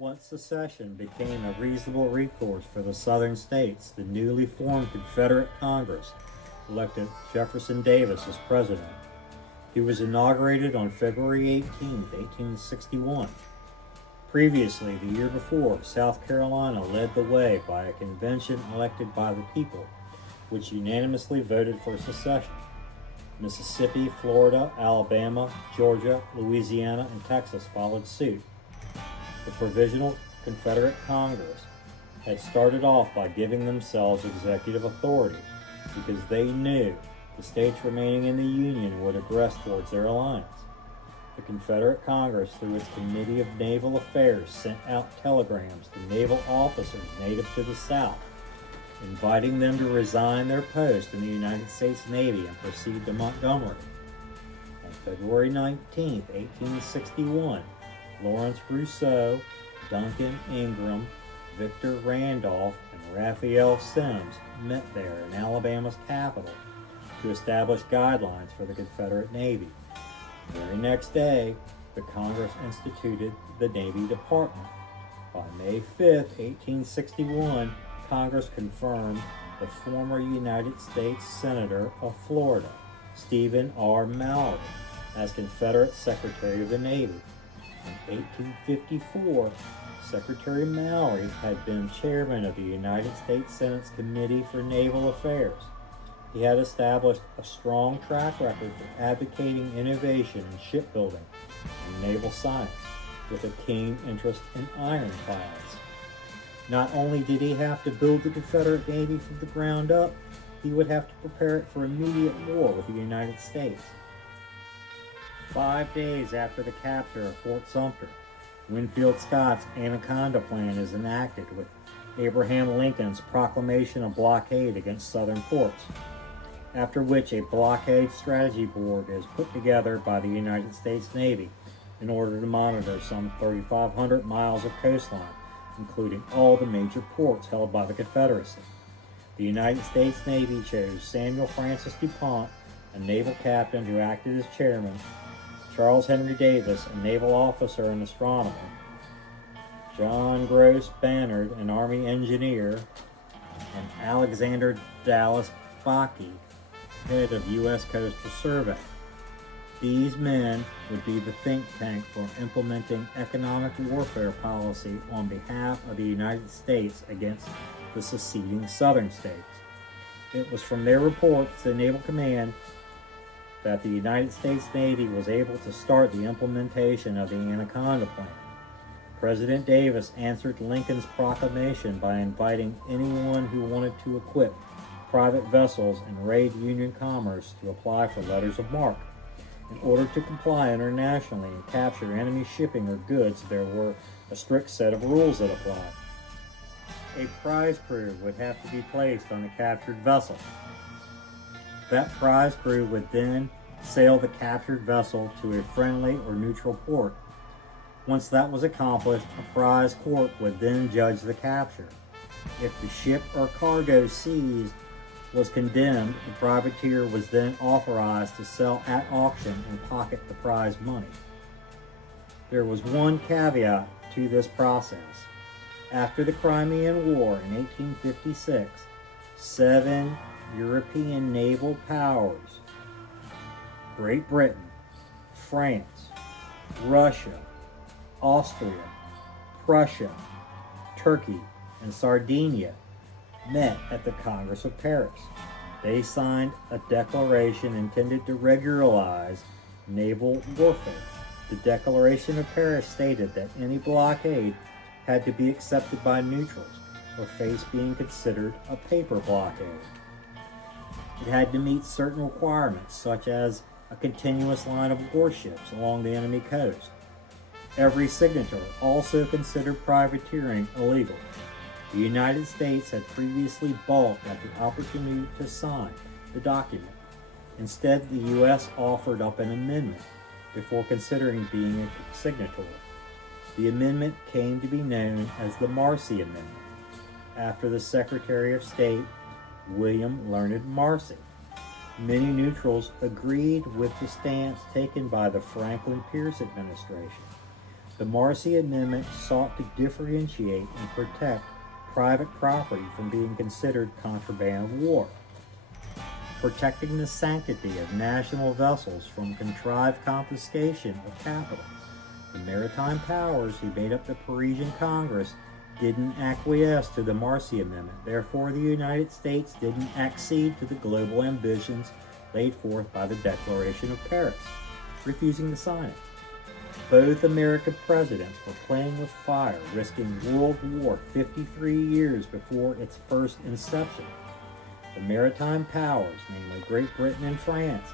Once secession became a reasonable recourse for the Southern states, the newly formed Confederate Congress elected Jefferson Davis as president. He was inaugurated on February 18, 1861. Previously, the year before, South Carolina led the way by a convention elected by the people, which unanimously voted for secession. Mississippi, Florida, Alabama, Georgia, Louisiana, and Texas followed suit. The Provisional Confederate Congress had started off by giving themselves executive authority because they knew the states remaining in the Union would aggress towards their alliance. The Confederate Congress, through its Committee of Naval Affairs, sent out telegrams to naval officers native to the South, inviting them to resign their post in the United States Navy and proceed to Montgomery. On February 19, 1861, Lawrence Rousseau, Duncan Ingram, Victor Randolph, and Raphael Semmes met there in Alabama's capital to establish guidelines for the Confederate Navy. The very next day, the Congress instituted the Navy Department. By May 5, 1861, Congress confirmed the former United States Senator of Florida, Stephen R. Mallory, as Confederate Secretary of the Navy. In 1854, Secretary Mallory had been chairman of the United States Senate's Committee for Naval Affairs. He had established a strong track record for advocating innovation in shipbuilding and naval science, with a keen interest in ironclads. Not only did he have to build the Confederate Navy from the ground up, he would have to prepare it for immediate war with the United States. 5 days after the capture of Fort Sumter, Winfield Scott's Anaconda Plan is enacted with Abraham Lincoln's proclamation of blockade against Southern ports, after which a blockade strategy board is put together by the United States Navy in order to monitor some 3,500 miles of coastline, including all the major ports held by the Confederacy. The United States Navy chose Samuel Francis DuPont, a naval captain who acted as chairman, Charles Henry Davis, a naval officer and astronomer, John Gross Bannard, an Army engineer, and Alexander Dallas Bakke, head of U.S. Coastal Survey. These men would be the think tank for implementing economic warfare policy on behalf of the United States against the seceding Southern states. It was from their reports to Naval Command that the United States Navy was able to start the implementation of the Anaconda Plan. President Davis answered Lincoln's proclamation by inviting anyone who wanted to equip private vessels and raid Union commerce to apply for letters of marque. In order to comply internationally and capture enemy shipping or goods, there were a strict set of rules that applied. A prize crew would have to be placed on the captured vessel. That prize crew would then sail the captured vessel to a friendly or neutral port. Once that was accomplished, a prize court would then judge the capture. If the ship or cargo seized was condemned, the privateer was then authorized to sell at auction and pocket the prize money. There was one caveat to this process. After the Crimean War in 1856, 7 European naval powers, Great Britain, France, Russia, Austria, Prussia, Turkey, and Sardinia, met at the Congress of Paris. They signed a declaration intended to regularize naval warfare. The Declaration of Paris stated that any blockade had to be accepted by neutrals, or face being considered a paper blockade. It had to meet certain requirements, such as a continuous line of warships along the enemy coast. Every signatory also considered privateering illegal. The United States had previously balked at the opportunity to sign the document. Instead, the U.S. offered up an amendment before considering being a signatory. The amendment came to be known as the Marcy Amendment, after the Secretary of State, William Leonard Marcy. Many neutrals agreed with the stance taken by the Franklin Pierce administration. The Marcy Amendment sought to differentiate and protect private property from being considered contraband of war, protecting the sanctity of national vessels from contrived confiscation of capital. The maritime powers who made up the Parisian Congress didn't acquiesce to the Marcy Amendment. Therefore, the United States didn't accede to the global ambitions laid forth by the Declaration of Paris, refusing to sign it. Both American presidents were playing with fire, risking World War 53 years before its first inception. The maritime powers, namely Great Britain and France,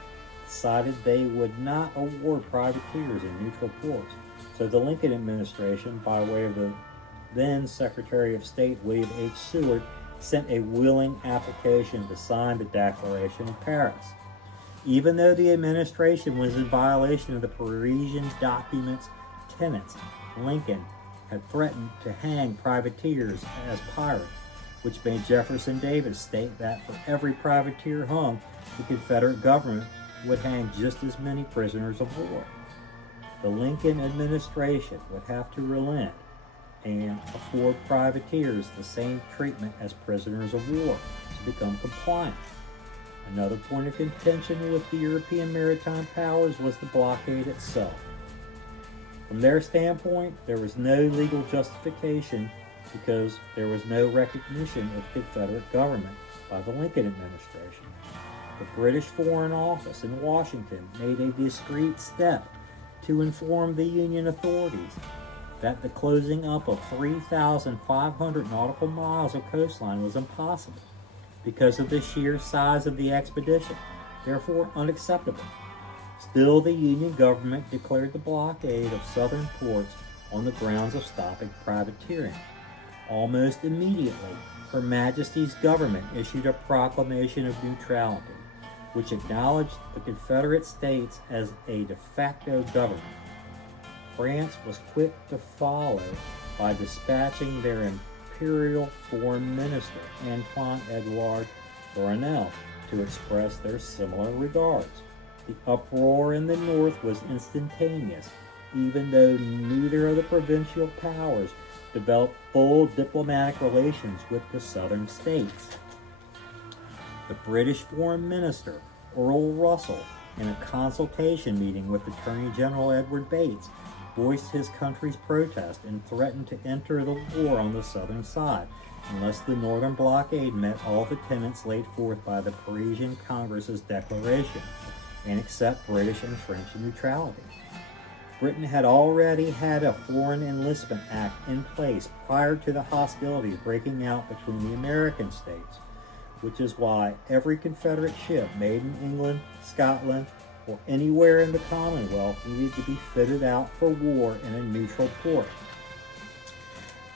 decided they would not award privateers in neutral ports. So the Lincoln administration, by way of the then Secretary of State William H. Seward, sent a willing application to sign the Declaration of Paris. Even though the administration was in violation of the Parisian document's tenets, Lincoln had threatened to hang privateers as pirates, which made Jefferson Davis state that for every privateer hung, the Confederate government would hang just as many prisoners of war. The Lincoln administration would have to relent and afford privateers the same treatment as prisoners of war to become compliant. Another point of contention with the European maritime powers was the blockade itself. From their standpoint, there was no legal justification because there was no recognition of the Confederate government by the Lincoln administration. The British Foreign Office in Washington made a discreet step to inform the Union authorities that the closing up of 3,500 nautical miles of coastline was impossible because of the sheer size of the expedition, therefore unacceptable. Still, the Union government declared the blockade of southern ports on the grounds of stopping privateering. Almost immediately, Her Majesty's government issued a proclamation of neutrality, which acknowledged the Confederate States as a de facto government. France was quick to follow by dispatching their Imperial Foreign Minister, Antoine-Edouard Bournel, to express their similar regards. The uproar in the North was instantaneous, even though neither of the provincial powers developed full diplomatic relations with the southern states. The British Foreign Minister, Earl Russell, in a consultation meeting with Attorney General Edward Bates, voiced his country's protest and threatened to enter the war on the southern side unless the northern blockade met all the tenets laid forth by the Parisian Congress's declaration and accept British and French neutrality. Britain had already had a Foreign Enlistment Act in place prior to the hostilities breaking out between the American states, which is why every Confederate ship made in England, Scotland, or anywhere in the Commonwealth needed to be fitted out for war in a neutral port.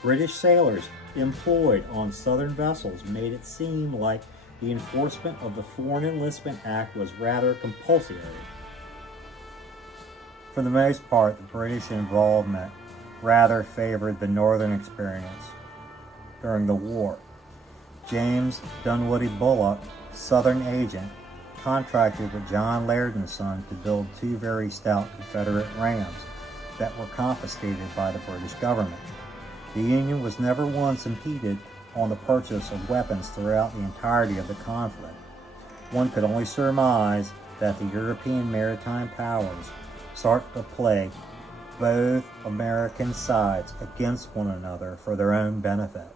British sailors employed on southern vessels made it seem like the enforcement of the Foreign Enlistment Act was rather compulsory. For the most part, the British involvement rather favored the northern experience during the war. James Dunwoody Bullock, Southern agent, contracted with John Lairdon's son to build two very stout Confederate rams that were confiscated by the British government. The Union was never once impeded on the purchase of weapons throughout the entirety of the conflict. One could only surmise that the European maritime powers sought to play both American sides against one another for their own benefit.